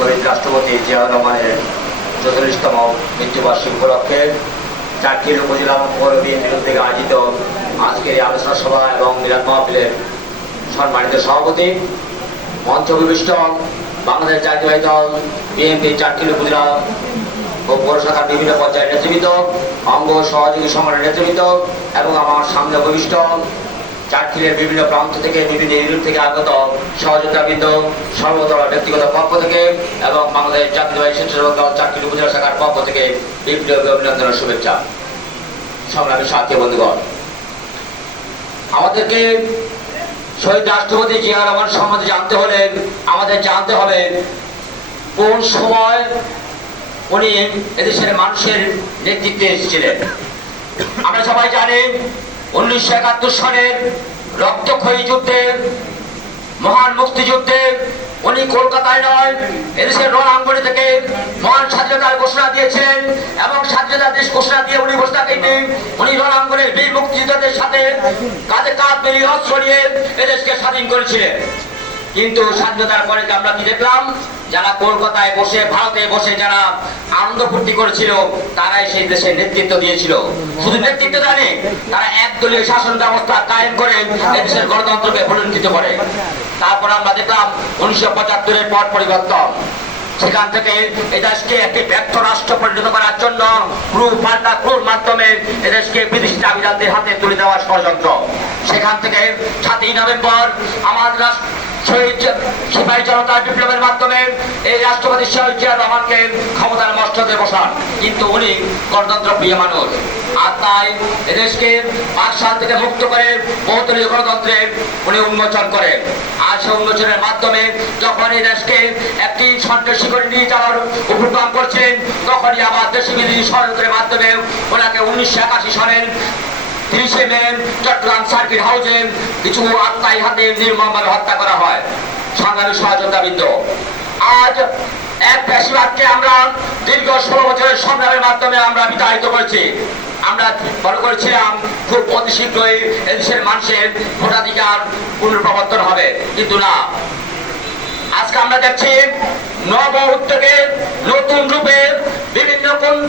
শহীদ রাষ্ট্রপতি জিয়াউর রহমানের ৪৪তম মৃত্যুবার্ষিকী উপলক্ষে চাটখিল উপজেলা পৌর বিএনপির উদ্যোগে আয়োজিত আজকের এই আলোচনা সভা এবং মিলাদ মাহফিলের সম্মানিত সভাপতি, মঞ্চ উপবিষ্ট বাংলাদেশ জাতীয়তাবাদী দল বিএনপি চাটখিল উপজেলা ও পৌর শাখার বিভিন্ন পর্যায়ের নেতৃবৃন্দ, অঙ্গ সহযোগী সংগঠনের নেতৃবৃন্দ এবং আমার সামনে উপবিষ্ট চাটখিলের বিভিন্ন প্রান্ত থেকে বিভিন্ন ইউনিট থেকে আগত সহযোগিতাবৃন্দ, সর্বদল ব্যক্তিগত পক্ষ থেকে এবং বাংলাদেশ জাতীয়তাবাদী স্বেচ্ছাসেবক দল চাটখিল উপজেলা শাখার পক্ষ থেকে বিপ্লবী অভিনন্দন ও শুভেচ্ছা। সংগ্রামী সাথী বন্ধুগণ, আমাদেরকে শহীদ রাষ্ট্রপতি জিয়াউর রহমান সম্বন্ধে জানতে হলে আমাদের জানতে হবে কোন সময় উনি এদেশের মানুষের নেতৃত্বে এসেছিলেন। আমরা সবাই জানি 1971 সালের রক্তক্ষয়ী যুদ্ধে, মহান মুক্তিযুদ্ধে উনি কলকাতায় নয় এদেশের রণাঙ্গনে থেকে মহান স্বাধীনতার ঘোষণা দিয়েছিলেন এবং স্বাধীনতার দেশ ঘোষণা দিয়ে উনি বসে থাকেননি। উনি রণাঙ্গনের বীর মুক্তিযোদ্ধাদের সাথে কাঁধে কাঁধ মিলিয়ে অস্ত্র নিয়ে এদেশকে স্বাধীন করেছিলেন। কিন্তু স্বাধীনতার পরে আমরা কি দেখলাম? যারা কলকাতায় বসে, ভারতে বসে যারা আনন্দ ফুর্তি করেছিল তারাই সেই দেশের নেতৃত্ব দিয়েছিল। শুধু নেতৃত্ব দেয়নি, তারা একদলীয় শাসন ব্যবস্থা কায়েম করে দেশের গণতন্ত্রকে ভুলুণ্ঠিত করে। তারপর আমরা দেখলাম 1975-এর পর পরিবর্তন। সেখান থেকে এই দেশকে একটি ব্যর্থ রাষ্ট্র পরিণত করার জন্য ক্রুর মাধ্যমে এদেশকে বিদেশি দাবিদারদের হাতে তুলে দেওয়ার ষড়যন্ত্র। সেখান থেকে 7ই নভেম্বর আমাদের শহীদ সিপাহী জনতার বিপ্লবের মাধ্যমে এই রাষ্ট্রপতি শহীদ জিয়াউর রহমানকে ক্ষমতার মস্তকে বসান। কিন্তু উনি গণতন্ত্র প্রিয় মানুষ, আর তাই এদেশকে 5 সাল থেকে মুক্ত করে বহুদলীয় গণতন্ত্রের উনি উন্মোচন করেন। আর সেই উন্মোচনের মাধ্যমে যখন এই দেশকে একটি সন্ত্রাসী করে নিয়ে যাওয়ার উপক্রম করছেন, তখনই আবার দেশি বিদেশি ষড়যন্ত্রের মাধ্যমে ওনাকে 1981 সালের 30 মে চট্টগ্রাম সার্কিট হাউসে কিছু আত্মাই হাতে নির্মমভাবে হত্যা করা হয়। সংগ্রামী সহযোগিতাবৃন্দ, আজ এক ফ্যাসিবাদকে আমরা দীর্ঘ 16 বছরের সংগ্রামের মাধ্যমে আমরা বিতাড়িত করেছি। আমরা মনে করেছিলাম খুব অতি শীঘ্রই এদেশের মানুষের ভোটাধিকার পুনঃপ্রবর্তন হবে, কিন্তু না। আজকে আমরা দেখছি নব উদ্যোগে নতুন রূপে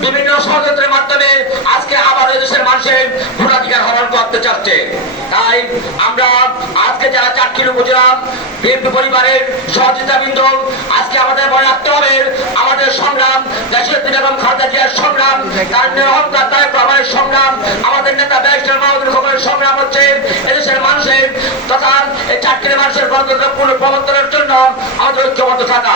বিভিন্ন ষড়যন্ত্রের মাধ্যমে আজকে আবার দেশের মানুষের ভোটাধিকার হরণ করতে চাচ্ছে। তাই আমরা আজকে যারা চাটখিল উপজেলা বিএনপি পরিবারের সহযোগিতাবৃন্দ, আজকে আমাদের মনে রাখতে হবে আমাদের সংগ্রাম, দেশের বেগম খালেদা জিয়ার সংগ্রাম, তার অহংকার তারেক রহমানের সংগ্রাম, আমাদের নেতা ব্যারিস্টার মাহমুদুল হকের সংগ্রাম হচ্ছে এদেশের মানুষের তথা এই চাটখিলের মানুষের গণতন্ত্র পুনঃপ্রবর্তনের জন্য আমাদের ঐক্যবদ্ধ থাকা।